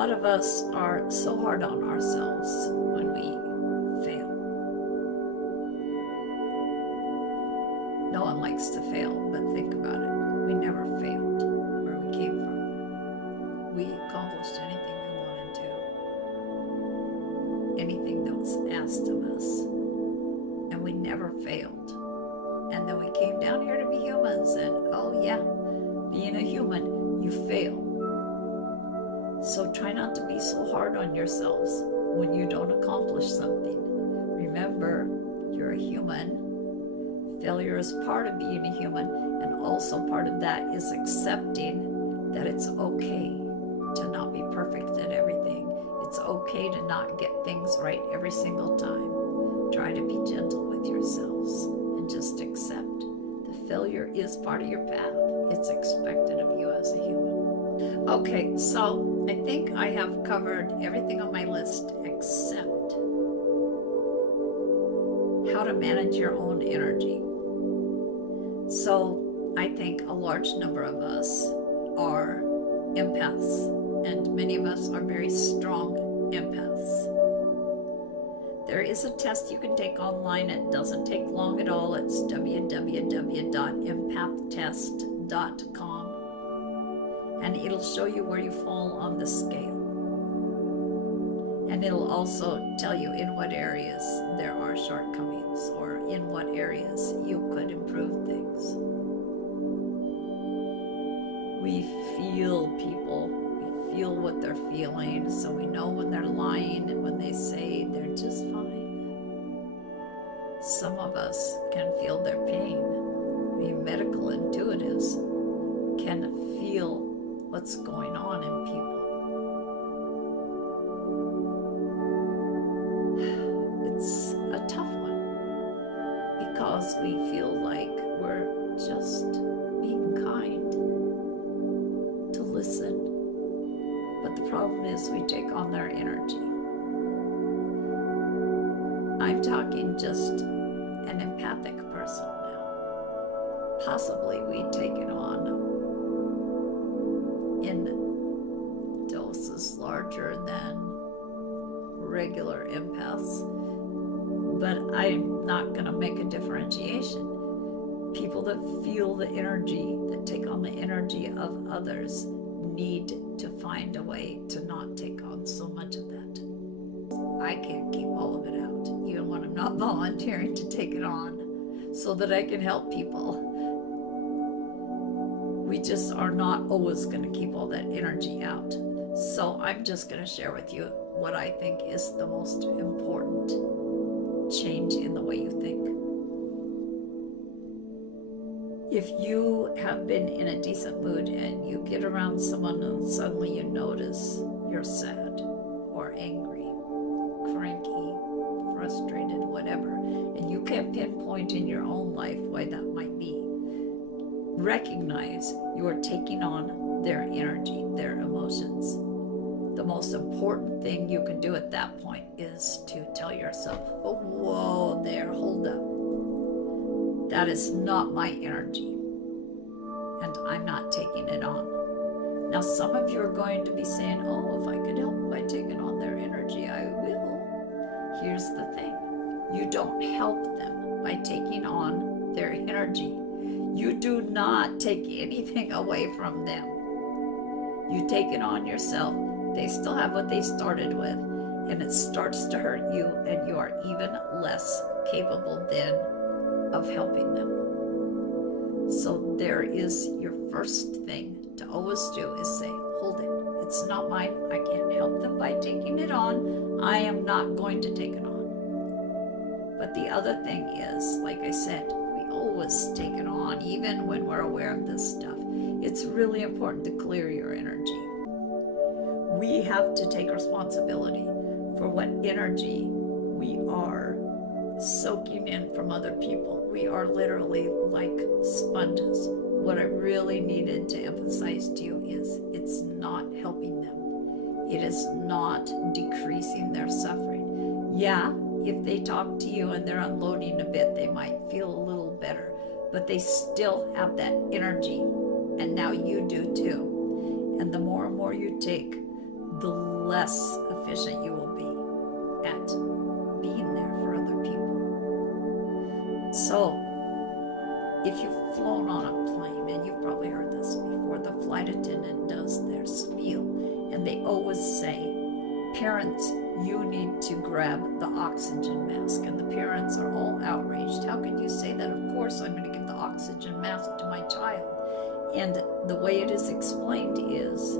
lot of us are so hard on ourselves when we fail. No one likes to fail, but think about it. We never failed where we came from. We accomplished anything we wanted to, anything that was asked of us, and we never failed. And then we came down here to be humans, and oh yeah, being a human, you fail. So try not to be so hard on yourselves when you don't accomplish something. Remember, you're a human. Failure is part of being a human, and also part of that is accepting that it's okay to not be perfect at everything. It's okay to not get things right every single time. Try to be gentle with yourselves and just accept the failure is part of your path. It's expected of you as a human. Okay, so I think I have covered everything on my list except how to manage your own energy. So I think a large number of us are empaths, and many of us are very strong empaths. There is a test you can take online. It doesn't take long at all. It's www.empathtest.com, and it'll show you where you fall on the scale. And it'll also tell you in what areas there are shortcomings or in what areas you could improve things. We feel people. We feel what they're feeling, so we know when they're lying and when they say they're just fine. Some of us can feel their pain. I mean, medical intuitives can feel what's going on in people. It's a tough one because we feel like we're just being kind to listen. But the problem is we take on their energy. I'm talking just an empathic person now. Possibly we take it on in doses larger than regular empaths, but I'm not going to make a differentiation. People that feel the energy, that take on the energy of others, need to find a way to not take on so much of that. I can't keep all of it out, even when I'm not volunteering to take it on so that I can help people. We just are not always going to keep all that energy out. So I'm just going to share with you what I think is the most important change in the way you think. If you have been in a decent mood and you get around someone and suddenly you notice you're sad or angry, cranky, frustrated, whatever, and you can't pinpoint in your own life why that might be, recognize you are taking on their energy, their emotions. The most important thing you can do at that point is to tell yourself, oh, whoa there, hold up. That is not my energy, and I'm not taking it on. Now, some of you are going to be saying, oh, if I could help by taking on their energy, I will. Here's the thing. You don't help them by taking on their energy. You do not take anything away from them. You take it on yourself. They still have what they started with, and it starts to hurt you, and you are even less capable then of helping them. So there is your first thing to always do is say, hold it. It's not mine. I can't help them by taking it on. I am not going to take it on. But the other thing is, like I said, we always take it on, even when we're aware of this stuff. It's really important to clear your energy. We have to take responsibility for what energy we are soaking in from other people. We are literally like sponges. What I really needed to emphasize to you is it's not helping them. It is not decreasing their suffering. Yeah, if they talk to you and they're unloading a bit, they might feel a little better, but they still have that energy, and now you do too. And the more and more you take, the less efficient you will be at being there for other people. So, if you've flown on a plane, and you've probably heard this before, the flight attendant does their spiel, and they always say, parents, you need to grab the oxygen mask. And the parents are all outraged. How could you say that? Of course I'm going to give the oxygen mask to my child. And the way it is explained is,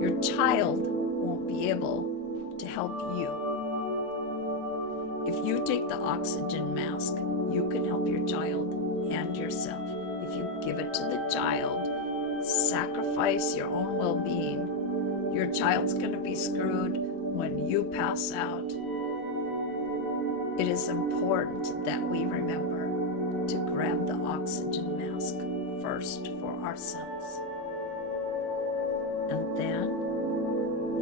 your child won't be able to help you. If you take the oxygen mask, you can help your child and yourself. If you give it to the child, sacrifice your own well-being, your child's going to be screwed when you pass out. It is important that we remember to grab the oxygen mask first for ourselves. And then,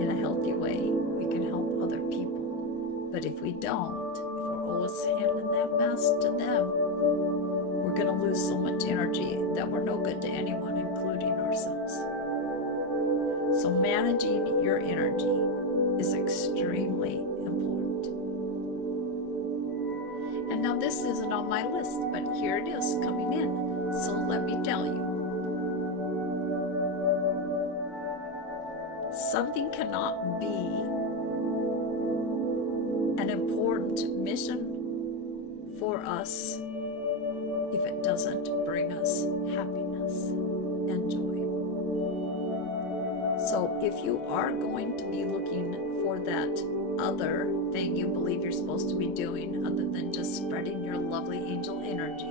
in a healthy way, we can help other people. But if we don't, if we're always handing that mask to them, we're going to lose so much energy that we're no good to anyone, including ourselves. So managing your energy is extremely important. And now this isn't on my list, but here it is coming in. So let me tell you. Something cannot be an important mission for us if it doesn't bring us happiness and joy. So if you are going to be looking for that other thing you believe you're supposed to be doing other than just spreading your lovely angel energy,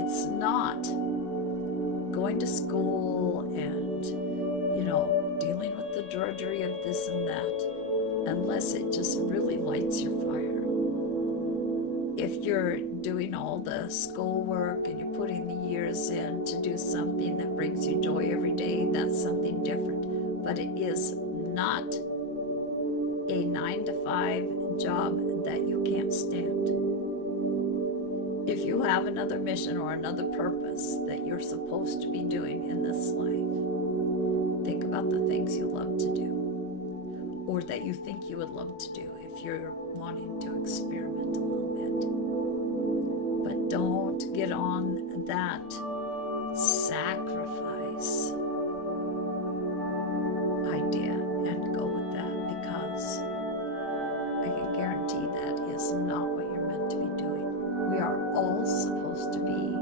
it's not going to school and, dealing with the drudgery of this and that, unless it just really lights your fire. If you're doing all the schoolwork and you're putting the years in to do something that brings you joy every day, that's something different. But it is not a 9-to-5 job that you can't stand. If you have another mission or another purpose that you're supposed to be doing in this life, think about the things you love to do, or that you think you would love to do if you're wanting to experiment a little bit. But don't get on that sacrifice idea and go with that, because I can guarantee that is not what you're meant to be doing. We are all supposed to be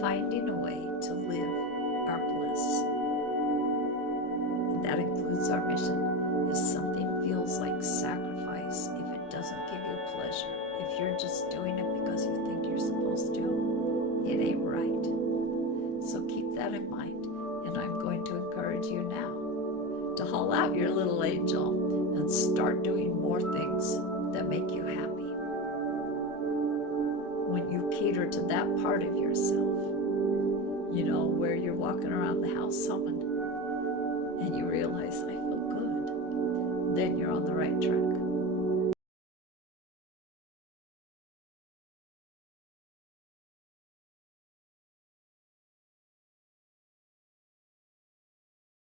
finding a way to live our bliss. And that includes our mission. If something feels like sacrifice, if it doesn't give you pleasure, if you're just doing it because you think you're supposed to, it ain't right. So keep that in mind. And I'm going to encourage you now to haul out your little angel and start doing more things that make you happy. When you cater to that part of yourself, where you're walking around the house humming and you realize, I feel good, then you're on the right track.